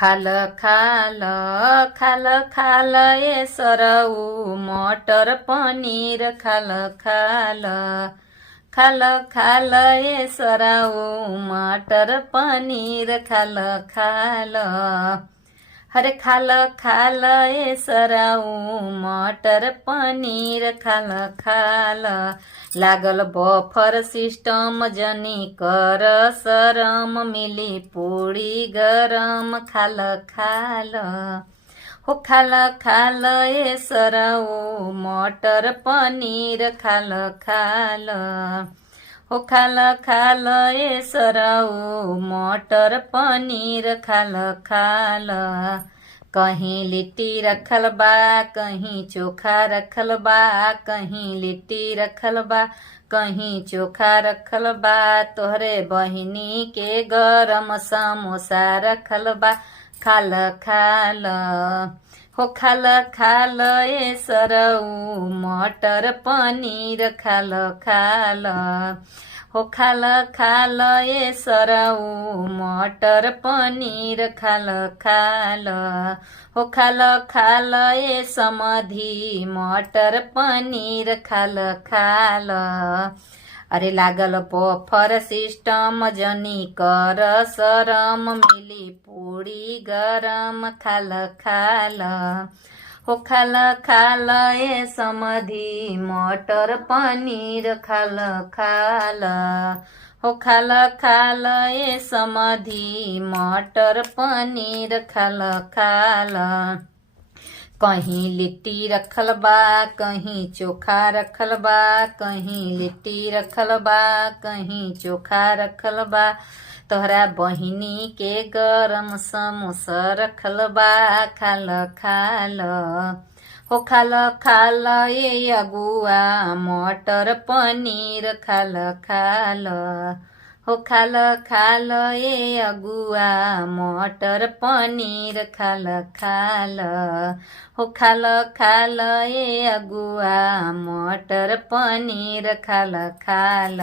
खाल खाल खाल खाल ए सरऊ मटर पनीर खाल खाल खाल खाल ए सरऊ मटर पनीर खाल खाल हरे खाल खाल ए सरऊ मटर पनीर खाल खाल लागल बफर सिस्टम जनी कर सरम मिली पूरी गरम खाल खाल हो खाल खाल ए सरऊ मटर पनीर खाल खाल हो खाल खाल ए सरऊ मटर पनीर खाल खाल कहीं लिट्टी रखल बा कहीं चोखा रखल बा कहीं लिट्टी रखल बा कहीं चोखा रखल बा तोहरे बहिनी के गरम समोसा रखल बा खाल खाल हो खाल खाल ए सरऊ मटर पनीर खाल खाल हो खाल खाल ए सरऊ मटर पनीर खाल खाल हो खाल खाल ए समधी मटर पनीर खाल खाल अरे लागल बफर सिस्टम जनी कर सरम मिली पूरी गरम खाल खाल हो खाल खाल ए समधी मटर पनीर खाल खाल हो खाल खाल ए समधी मटर पनीर खाल खाल कहीं लिट्टी रखल बा कहीं चोखा रखल बा कहीं लिट्टी रखल बा कहीं चोखा रखल बा तोहरा बहिनी के गरम समोसा रखल बा खाल खाल हो खाल खाल ए अगुआ मटर पनीर खाल खाल हो खाल खाल ए अगुआ मटर पनीर खाल खाल हो खाल खाल ए अगुआ मटर पनीर खाल खाल।